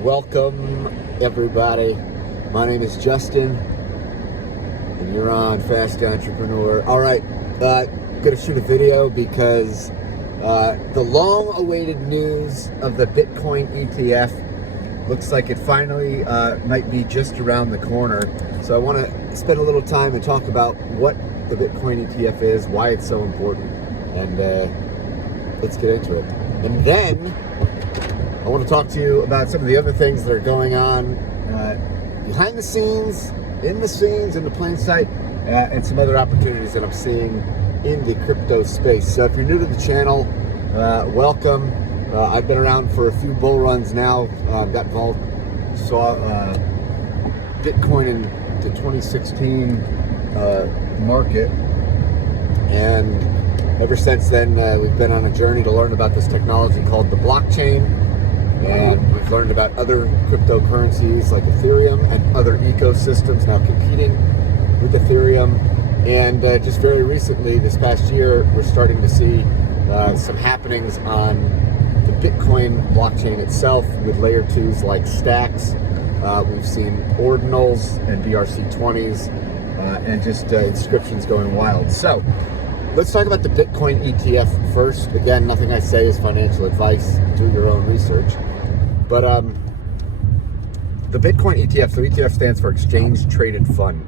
Welcome, everybody. My name is Justin, and you're on Fast Entrepreneur. All right, gonna shoot a video because the long-awaited news of the Bitcoin ETF looks like it finally might be just around the corner. So I want to spend a little time and talk about what the Bitcoin ETF is, why it's so important, and let's get into it. And then I want to talk to you about some of the other things that are going on behind the scenes, in the plain sight, and some other opportunities that I'm seeing in the crypto space. So if you're new to the channel, welcome. I've been around for a few bull runs now. Got involved, saw Bitcoin in the 2016 market, and ever since then we've been on a journey to learn about this technology called the blockchain. And we've learned about other cryptocurrencies like Ethereum and other ecosystems now competing with Ethereum. And just very recently, this past year, we're starting to see some happenings on the Bitcoin blockchain itself with layer 2s like stacks. We've seen ordinals and BRC20s and just inscriptions going wild. So let's talk about the Bitcoin ETF first. Again, nothing I say is financial advice. Do your own research. But the Bitcoin ETF, so ETF stands for Exchange Traded Fund.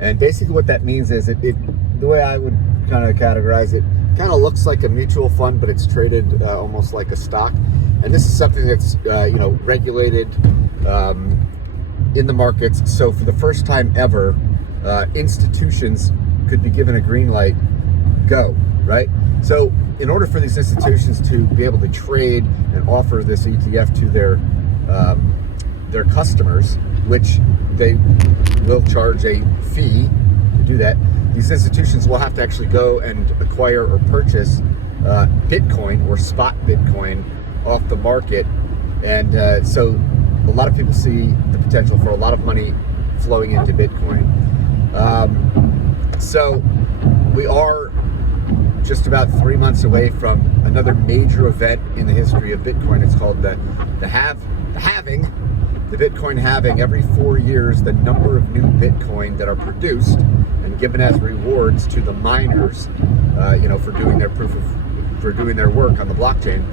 And basically what that means is the way I would kind of categorize it, kind of looks like a mutual fund, but it's traded almost like a stock. And this is something that's regulated in the markets. So for the first time ever, institutions could be given a green light, go, right? So in order for these institutions to be able to trade and offer this ETF to their customers, which they will charge a fee to do that, these institutions will have to actually go and acquire or purchase Bitcoin or spot Bitcoin off the market. And so a lot of people see the potential for a lot of money flowing into Bitcoin. So we are just about 3 months away from another major event in the history of Bitcoin. It's called the halving. The Bitcoin halving. Every 4 years, the number of new Bitcoin that are produced and given as rewards to the miners, for doing their work on the blockchain,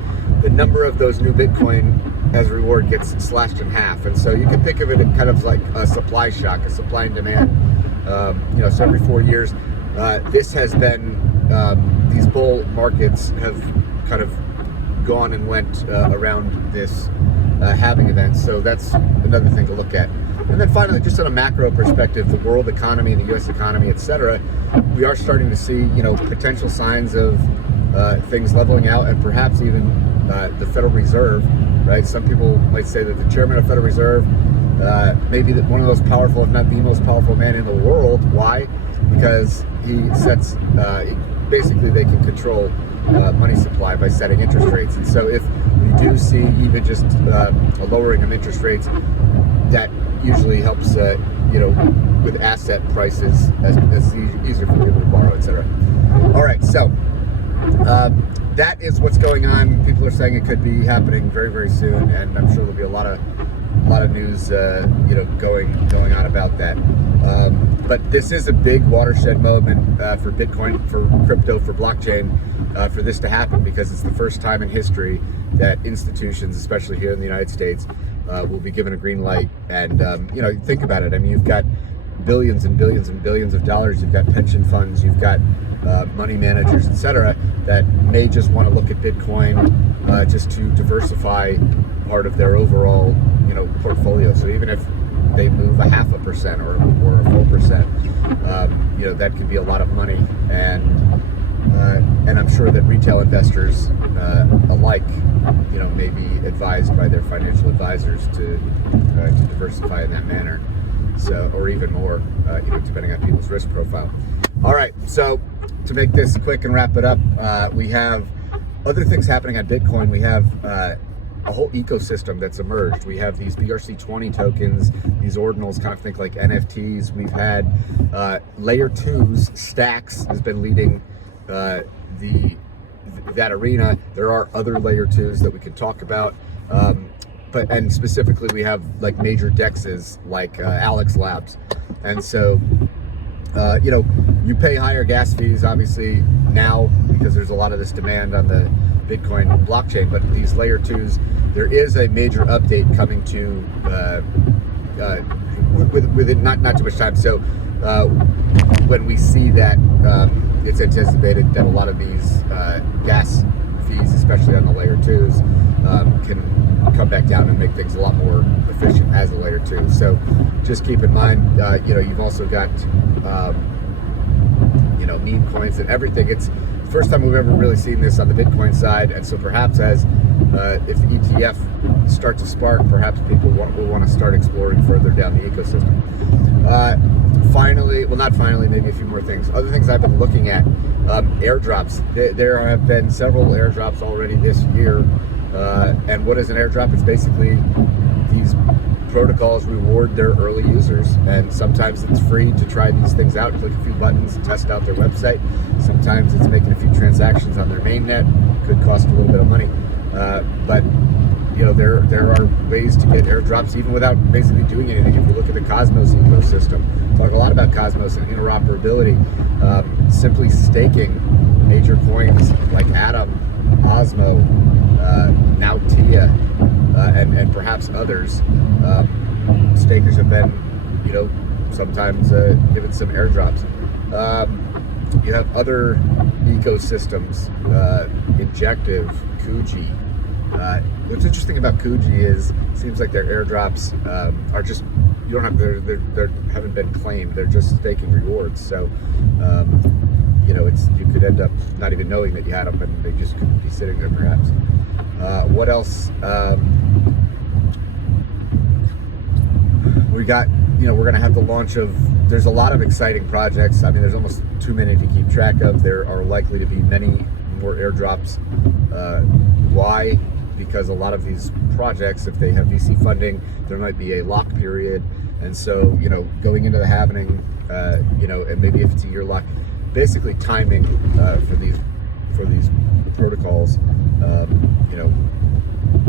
the number of those new Bitcoin as a reward gets slashed in half. And so you can think of it kind of like a supply shock, a supply and demand. So every 4 years, this has been, these bull markets have kind of gone and went around this halving event. So that's another thing to look at. And then finally, just on a macro perspective, the world economy, the US economy, etc., we are starting to see, potential signs of things leveling out, and perhaps even the Federal Reserve, right? Some people might say that the chairman of the Federal Reserve, maybe one of the most powerful, if not the most powerful man in the world. Why? Because he sets, basically they can control money supply by setting interest rates. And so if we do see even just a lowering of interest rates, that usually helps, with asset prices, as easier for people to borrow, etc. All right, so that is what's going on. People are saying it could be happening very, very soon, and I'm sure there'll be a lot of news, going on about that. But this is a big watershed moment for Bitcoin, for crypto, for blockchain, for this to happen, because it's the first time in history that institutions, especially here in the United States, will be given a green light. And think about it. I mean, you've got billions and billions and billions of dollars. You've got pension funds. You've got money managers, etc., that may just want to look at Bitcoin just to diversify part of their overall, portfolio. So even if they move 0.5% or a 4%, that could be a lot of money. And I'm sure that retail investors alike, may be advised by their financial advisors to diversify in that manner. So, or even more, depending on people's risk profile. All right, so to make this quick and wrap it up, we have other things happening on Bitcoin. We have a whole ecosystem that's emerged. We have these BRC20 tokens, these ordinals, kind of think like NFTs. We've had layer 2s, stacks has been leading that arena. There are other layer 2s that we can talk about. and specifically we have like major dexes like Alex Labs, and so you know, you pay higher gas fees obviously now because there's a lot of this demand on the Bitcoin blockchain, but these layer 2s, there is a major update coming to within not too much time. So when we see that, it's anticipated that a lot of these gas fees, especially on the layer 2s, can come back down and make things a lot more efficient as a layer 2. So just keep in mind, you know, you've also got you know, meme coins and everything. It's the first time we've ever really seen this on the Bitcoin side, and so perhaps as if the ETF start to spark, perhaps people will want to start exploring further down the ecosystem. Finally, well, not finally, maybe a few more things. Other things I've been looking at, airdrops. There have been several airdrops already this year. And what is an airdrop? It's basically these protocols reward their early users, and sometimes it's free to try these things out, click a few buttons, test out their website. Sometimes it's making a few transactions on their mainnet, could cost a little bit of money. But you know, there are ways to get airdrops even without basically doing anything. If you look at the Cosmos ecosystem, talk a lot about Cosmos and interoperability. Simply staking major coins like Atom, Osmo, now TIA, and perhaps others. Stakers have been, you know, sometimes given some airdrops. You have other ecosystems, Injective, Kuji. What's interesting about Kuji is it seems like their airdrops are just, you don't have, they haven't been claimed. They're just staking rewards. So you know, you could end up not even knowing that you had them, and they just could be sitting there perhaps. What else? We got, you know, we're going to have the launch of, there's a lot of exciting projects. I mean, there's almost too many to keep track of. There are likely to be many more airdrops. Why? Because a lot of these projects, if they have VC funding, there might be a lock period. And so, you know, going into the halvening, you know, and maybe if it's a year lock, basically timing for these protocols, you know,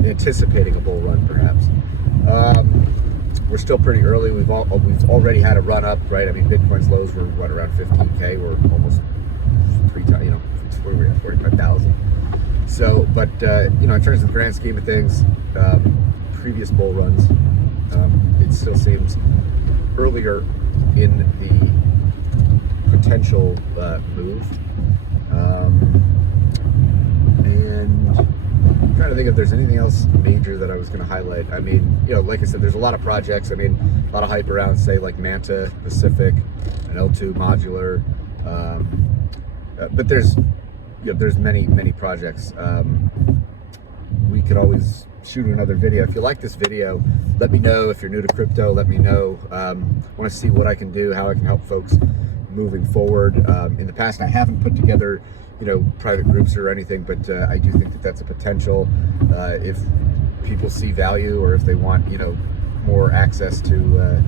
anticipating a bull run perhaps. We're still pretty early. We've already had a run up, right? I mean, Bitcoin's lows were what, around 15K. We're almost 3 times, you know, where were we at, 45,000. So, but you know, in terms of the grand scheme of things, previous bull runs, it still seems earlier in the potential move. And I'm trying to think if there's anything else major that I was going to highlight. I mean, you know, like I said, there's a lot of projects. I mean, a lot of hype around, say, like Manta, Pacific, and L2 Modular. But there's, you know, there's many projects. We could always shoot another video. If you like this video, let me know. If you're new to crypto, let me know. Want to see what I can do, how I can help folks moving forward. In the past, I haven't put together, you know, private groups or anything, but I do think that that's a potential. If people see value, or if they want, you know, more access to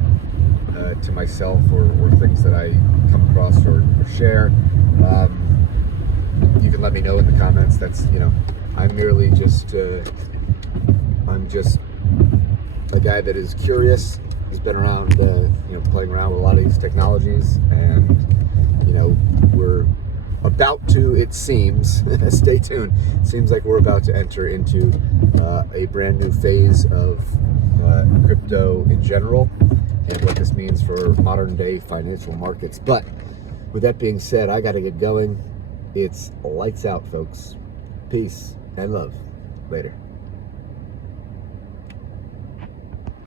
myself or things that I come across or share, you can let me know in the comments. That's, you know, I'm merely just I'm just a guy that is curious. He's been around, you know, playing around with a lot of these technologies, and you know, we're about to, it seems, stay tuned, seems like we're about to enter into a brand new phase of crypto in general, and what this means for modern day financial markets. But with that being said, I got to get going. It's lights out, folks. Peace and love. Later.